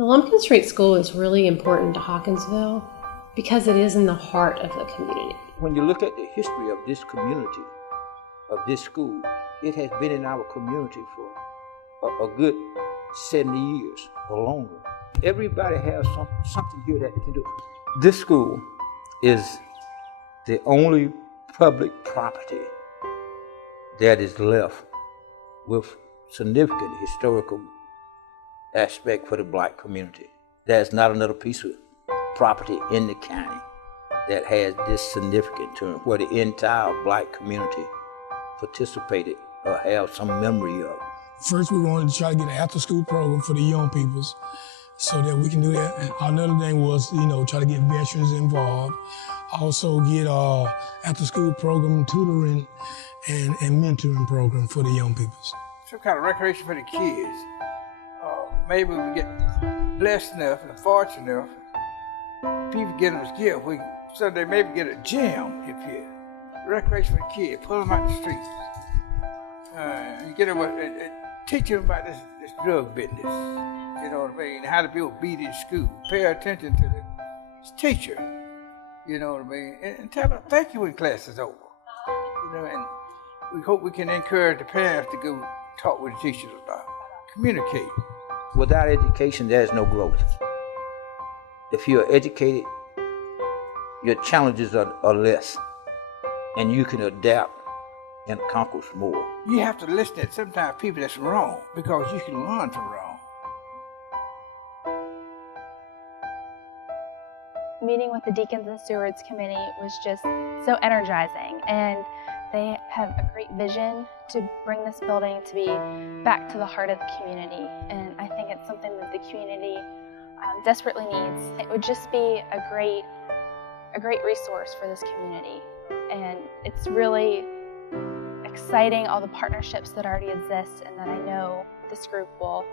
The Lumpkin Street School is really important to Hawkinsville because it is in the heart of the community. When you look at the history of this community, of this school, it has been in our community for a good 70 years or longer. Everybody has something here that they can do. This school is the only public property that is left with significant historical aspect for the black community. There's not another piece of property in the county that has this significant to it, where the entire black community participated or have some memory of. First, we wanted to try to get an after-school program for the young peoples so that we can do that. And another thing was, try to get veterans involved. Also get after-school program, tutoring, and mentoring program for the young peoples. Some kind of recreation for the kids. Maybe we get blessed enough and fortunate enough, people get them as gift. So they maybe get a gym up here. Recreation for the kids, pull them out the streets. You get them, teach them about this drug business. You know what I mean? How to be obedient in school. Pay attention to the teacher. You know what I mean? And tell them thank you when class is over. And we hope we can encourage the parents to go talk with the teachers about it. Communicate. Without education, there's no growth. If you're educated, your challenges are less, and you can adapt and accomplish more. You have to listen to sometimes people that's wrong, because you can learn from wrong. Meeting with the Deacons and Stewards Committee was just so energizing, and they have a great vision to bring this building to be back to the heart of the community, and I think it's something that the community desperately needs. It would just be a great resource for this community, and it's really exciting, all the partnerships that already exist and that I know this group will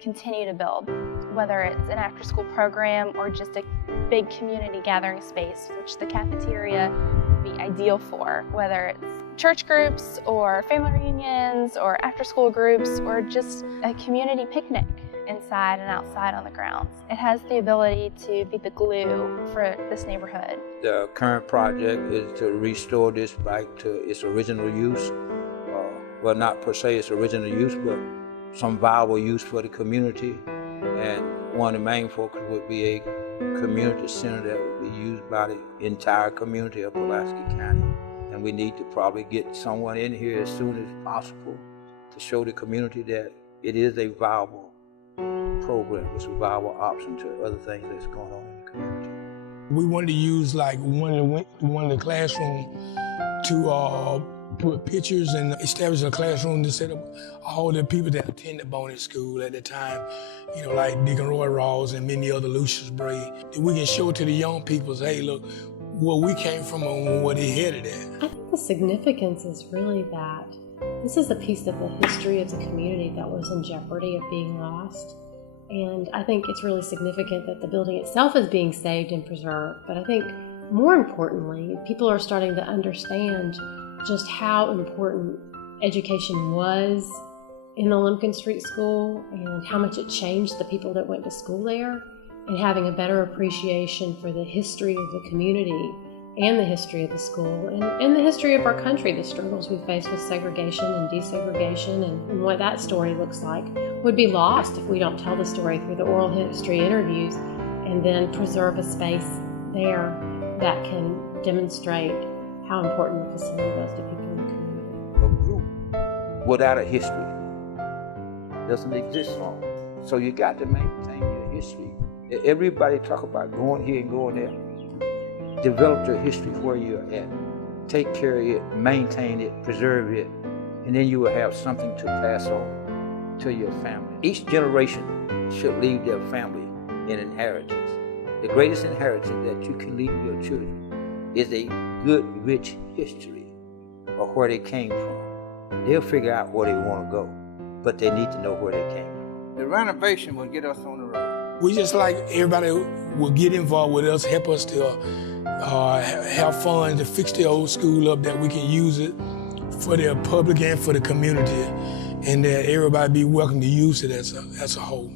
continue to build, whether it's an after-school program or just a big community gathering space, which the cafeteria would be ideal for, whether it's church groups or family reunions or after-school groups or just a community picnic inside and outside on the grounds. It has the ability to be the glue for this neighborhood. The current project is to restore this back to its original use. Well, not per se its original use, but some viable use for the community. And one of the main focus would be a community center that would be used by the entire community of Pulaski County. And we need to probably get someone in here as soon as possible to show the community that it is a viable program, it's a viable option to other things that's going on in the community. We wanted to use like one of the classrooms to put pictures and establish a classroom to set up all the people that attended Bonnet School at the time, like Deacon Roy Rawls and many other Lucius Bray. We can show to the young people, hey, look, where we came from and where they headed at. I think the significance is really that this is a piece of the history of the community that was in jeopardy of being lost. And I think it's really significant that the building itself is being saved and preserved. But I think more importantly, people are starting to understand just how important education was in the Lumpkin Street School and how much it changed the people that went to school there, and having a better appreciation for the history of the community and the history of the school and the history of our country, the struggles we face with segregation and desegregation and what that story looks like would be lost if we don't tell the story through the oral history interviews and then preserve a space there that can demonstrate how important the facility was to people in the community. A group without a history doesn't exist long. So you got to maintain your history. Everybody talk about going here and going there. Develop your history where you're at. Take care of it, maintain it, preserve it, and then you will have something to pass on to your family. Each generation should leave their family an inheritance. The greatest inheritance that you can leave your children is a good, rich history of where they came from. They'll figure out where they want to go, but they need to know where they came from. The renovation will get us on the road. We just like everybody will get involved with us, help us to have fun to fix the old school up, that we can use it for the public and for the community, and that everybody be welcome to use it as a whole.